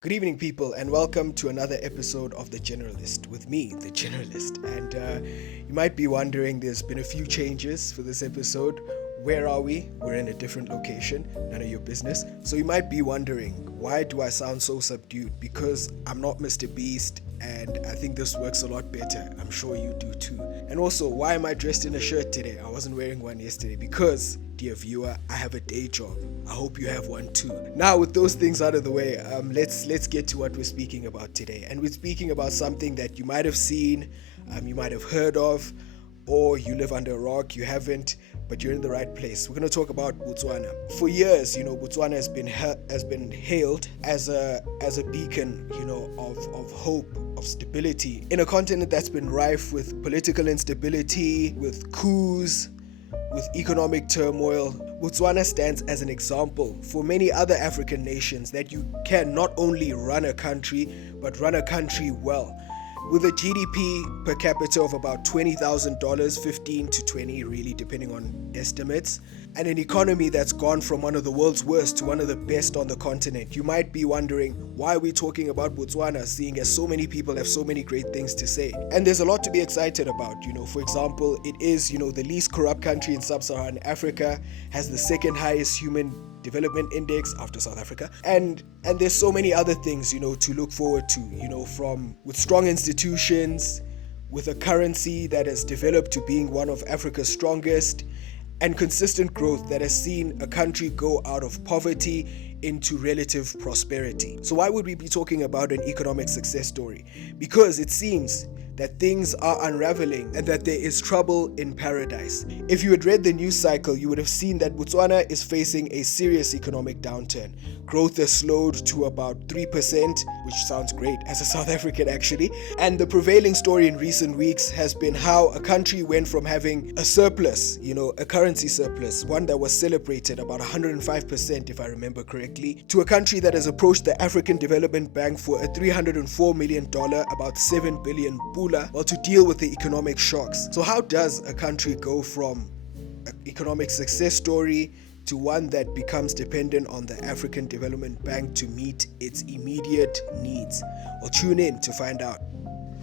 Good evening, people, and welcome to another episode of The Generalist with me, The Generalist. And you might be wondering, there's been a few changes for this episode. Where are we? We're in a different location, none of your business. So you might be wondering, why do I sound so subdued? Because I'm not Mr. Beast, and I think this works a lot better. I'm sure you do too. And also, why am I dressed in a shirt today? I wasn't wearing one yesterday because, dear viewer, I have a day job. I hope you have one too. Now, with those things out of the way, let's get to what we're speaking about today. And we're speaking about something that you might have seen, you might have heard of, or you live under a rock, you haven't, but you're in the right place. We're going to talk about Botswana. For years, Botswana has been hailed as a beacon, of hope, of stability in a continent that's been rife with political instability, with coups, with economic turmoil. Botswana stands as an example for many other African nations that you can not only run a country, but run a country well. With a GDP per capita of about $20,000, 15 to 20 really, depending on estimates, and an economy that's gone from one of the world's worst to one of the best on the continent. You might be wondering, why are we talking about Botswana, seeing as so many people have so many great things to say? And there's a lot to be excited about. For example, it is, the least corrupt country in Sub-saharan Africa, has the second highest human development index after South Africa, and there's so many other things to look forward to, from with strong institutions, with a currency that has developed to being one of Africa's strongest, and consistent growth that has seen a country go out of poverty into relative prosperity. So why would we be talking about an economic success story? Because it seems that things are unraveling and that there is trouble in paradise. If you had read the news cycle, you would have seen that Botswana is facing a serious economic downturn. Growth has slowed to about 3%, which sounds great as a South African actually. And the prevailing story in recent weeks has been how a country went from having a surplus, a currency surplus, one that was celebrated about 105% if I remember correctly, to a country that has approached the African Development Bank for a $304 million, about 7 billion pula, to deal with the economic shocks. So how does a country go from an economic success story to one that becomes dependent on the African Development Bank to meet its immediate needs? Well, tune in to find out.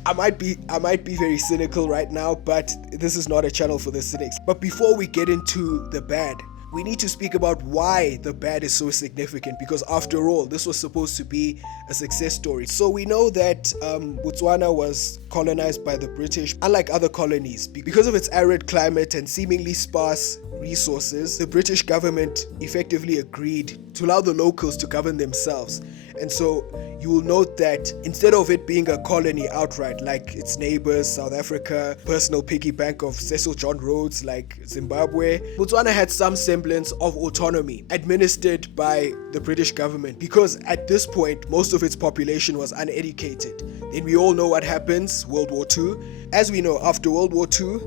I might be very cynical right now, but this is not a channel for the cynics. But before we get into the bad, we need to speak about why the bad is so significant, because after all, this was supposed to be a success story. So we know that Botswana was colonized by the British. Unlike other colonies, because of its arid climate and seemingly sparse resources, the British government effectively agreed to allow the locals to govern themselves. And so you will note that instead of it being a colony outright like its neighbors, South Africa, personal piggy bank of Cecil John Rhodes like Zimbabwe, Botswana had some semblance of autonomy administered by the British government, because at this point most of its population was uneducated. Then we all know what happens, World War II. As we know, after World War II,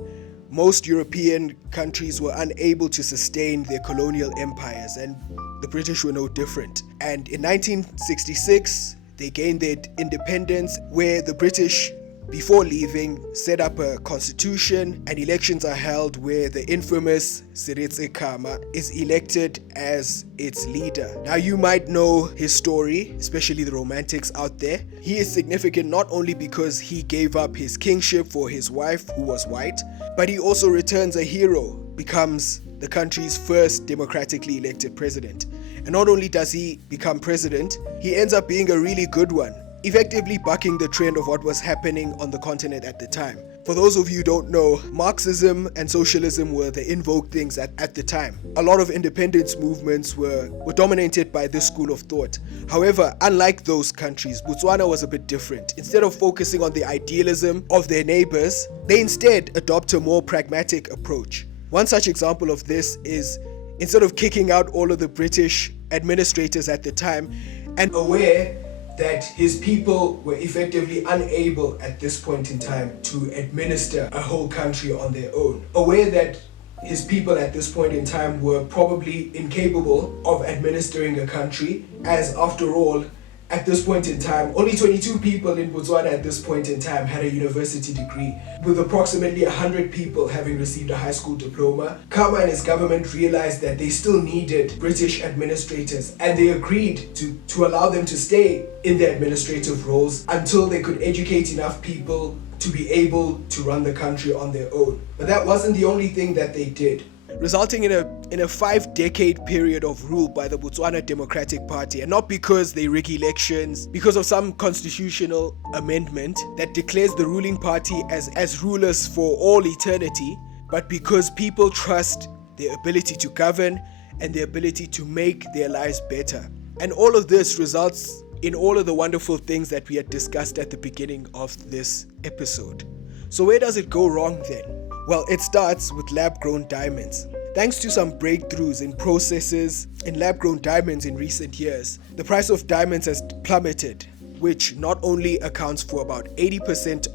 most European countries were unable to sustain their colonial empires, and the British were no different. And in 1966, they gained their independence, where the British, before leaving, set up a constitution, and elections are held where the infamous Seretse Khama is elected as its leader. Now, you might know his story, especially the romantics out there. He is significant not only because he gave up his kingship for his wife, who was white, but he also returns a hero, becomes the country's first democratically elected president. And not only does he become president, he ends up being a really good one, effectively bucking the trend of what was happening on the continent at the time. For those of you who don't know, Marxism and socialism were the in vogue things at the time. A lot of independence movements were dominated by this school of thought. However, unlike those countries, Botswana was a bit different. Instead of focusing on the idealism of their neighbors, they instead adopt a more pragmatic approach. One such example of this is, instead of kicking out all of the British administrators at the time, and aware that his people were effectively unable at this point in time to administer a whole country on their own, aware that his people at this point in time were probably incapable of administering a country, as after all, at this point in time, only 22 people in Botswana at this point in time had a university degree, with approximately 100 people having received a high school diploma. Khama and his government realized that they still needed British administrators, and they agreed to allow them to stay in their administrative roles until they could educate enough people to be able to run the country on their own. But that wasn't the only thing that they did, resulting in a 5-decade period of rule by the Botswana Democratic Party, and not because they rig elections, because of some constitutional amendment that declares the ruling party as rulers for all eternity, but because people trust their ability to govern and their ability to make their lives better. And all of this results in all of the wonderful things that we had discussed at the beginning of this episode. So where does it go wrong then? Well, it starts with lab-grown diamonds. Thanks to some breakthroughs in processes in lab-grown diamonds in recent years, the price of diamonds has plummeted, which not only accounts for about 80%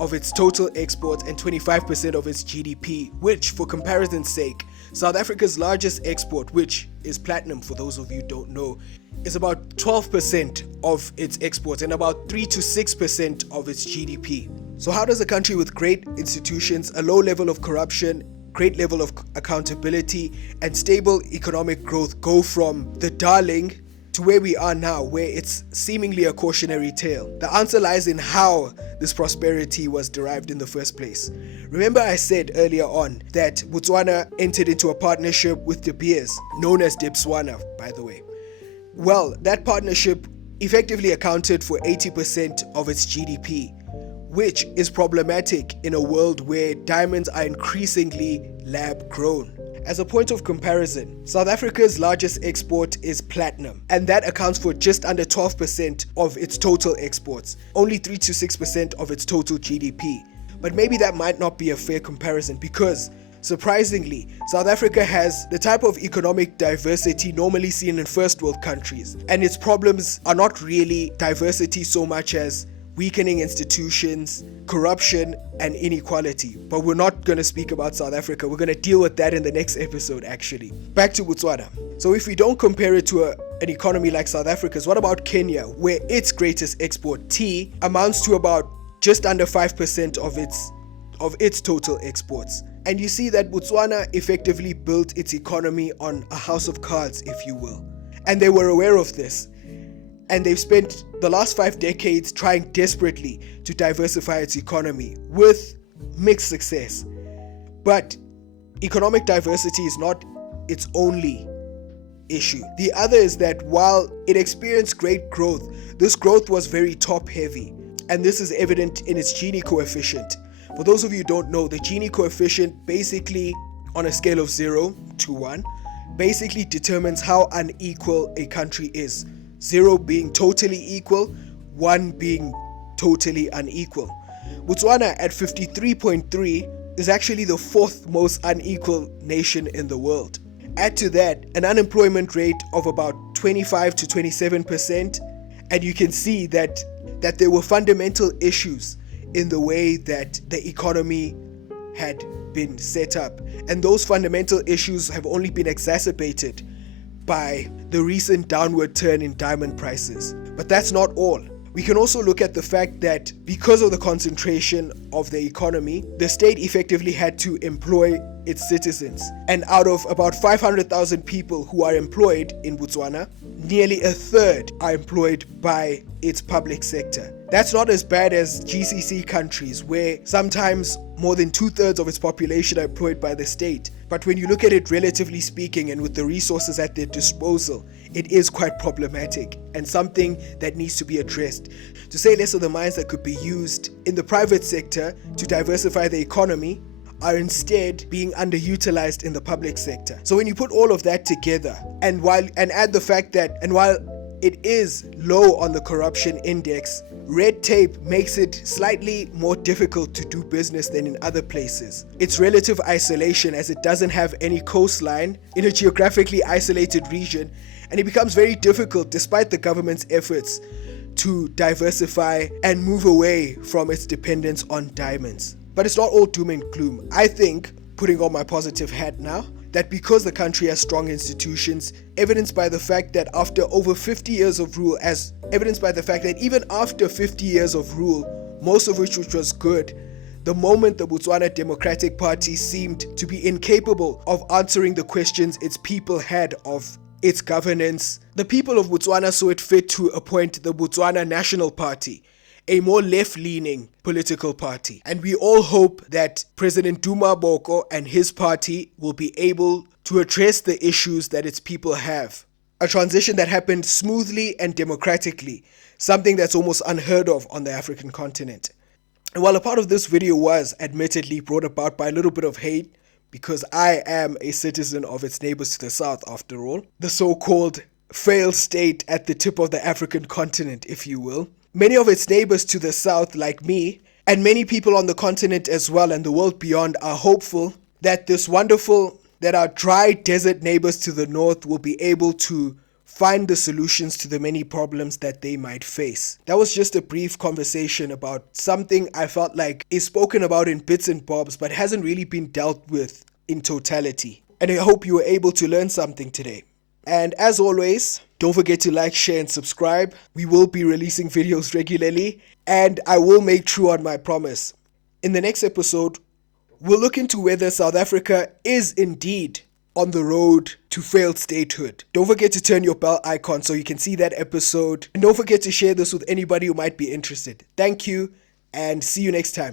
of its total exports and 25% of its GDP, which, for comparison's sake, South Africa's largest export, which is platinum for those of you who don't know, is about 12% of its exports and about 3 to 6% of its GDP. So how does a country with great institutions, a low level of corruption, great level of accountability, and stable economic growth go from the darling to where we are now, where it's seemingly a cautionary tale? The answer lies in how this prosperity was derived in the first place. Remember I said earlier on that Botswana entered into a partnership with De Beers, known as Botswana, by the way. Well, that partnership effectively accounted for 80% of its GDP, which is problematic in a world where diamonds are increasingly lab-grown. As a point of comparison, South Africa's largest export is platinum, and that accounts for just under 12% of its total exports, only 3 to 6% of its total GDP. But maybe that might not be a fair comparison because, surprisingly, South Africa has the type of economic diversity normally seen in first world countries, and its problems are not really diversity so much as weakening institutions, corruption, and inequality. But we're not going to speak about South Africa. We're going to deal with that in the next episode, actually. Back to Botswana. So if we don't compare it to an economy like South Africa's, what about Kenya, where its greatest export, tea, amounts to about just under 5% of its total exports? And you see that Botswana effectively built its economy on a house of cards, if you will. And they were aware of this. And they've spent the last 5 decades trying desperately to diversify its economy with mixed success. But economic diversity is not its only issue. The other is that while it experienced great growth, this growth was very top heavy. And this is evident in its Gini coefficient. For those of you who don't know, the Gini coefficient basically, on a scale of 0 to 1, basically determines how unequal a country is. 0 being totally equal, 1 being totally unequal. Botswana at 53.3 is actually the 4th most unequal nation in the world. Add to that an unemployment rate of about 25 to 27%, and you can see that there were fundamental issues in the way that the economy had been set up. And those fundamental issues have only been exacerbated by the recent downward turn in diamond prices. But that's not all. We can also look at the fact that because of the concentration of the economy, the state effectively had to employ its citizens. And out of about 500,000 people who are employed in Botswana, nearly a third are employed by its public sector. That's not as bad as GCC countries, where sometimes more than 2/3 of its population are employed by the state. But when you look at it relatively speaking and with the resources at their disposal, it is quite problematic and something that needs to be addressed. To say less of the minds that could be used in the private sector to diversify the economy are instead being underutilized in the public sector. So when you put all of that together and add the fact that while it is low on the corruption index, red tape makes it slightly more difficult to do business than in other places. Its relative isolation, as it doesn't have any coastline in a geographically isolated region, and it becomes very difficult despite the government's efforts to diversify and move away from its dependence on diamonds. But it's not all doom and gloom. I think, putting on my positive hat now, that because the country has strong institutions, evidenced by the fact that after over 50 years of rule, as evidenced by the fact that even after 50 years of rule, most of which was good, the moment the Botswana Democratic Party seemed to be incapable of answering the questions its people had of its governance, the people of Botswana saw it fit to appoint the Botswana National Party, a more left-leaning political party. And we all hope that President Duma Boko and his party will be able to address the issues that its people have. A transition that happened smoothly and democratically, something that's almost unheard of on the African continent. And while a part of this video was admittedly brought about by a little bit of hate, because I am a citizen of its neighbors to the south after all, the so-called failed state at the tip of the African continent, if you will, many of its neighbors to the south, like me, and many people on the continent as well and the world beyond are hopeful that our dry desert neighbors to the north will be able to find the solutions to the many problems that they might face. That was just a brief conversation about something I felt like is spoken about in bits and bobs but hasn't really been dealt with in totality. And I hope you were able to learn something today. And as always, don't forget to like, share, and subscribe. We will be releasing videos regularly, and I will make true on my promise. In the next episode, we'll look into whether South Africa is indeed on the road to failed statehood. Don't forget to turn your bell icon so you can see that episode. And don't forget to share this with anybody who might be interested. Thank you, and see you next time.